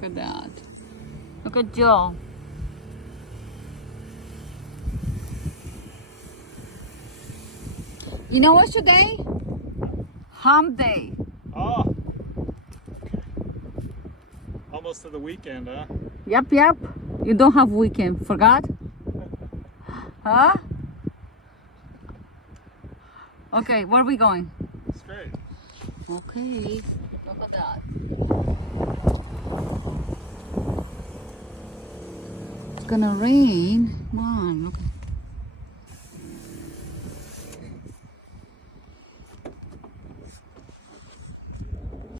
Look at that. Look at Joe. You know what's today? Hump day. Oh. Okay. Almost to the weekend, huh? Yep. You don't have weekend. Forgot? Huh? Okay, where are we going? Straight. Okay. Look at that. It's gonna rain. Come on. Okay.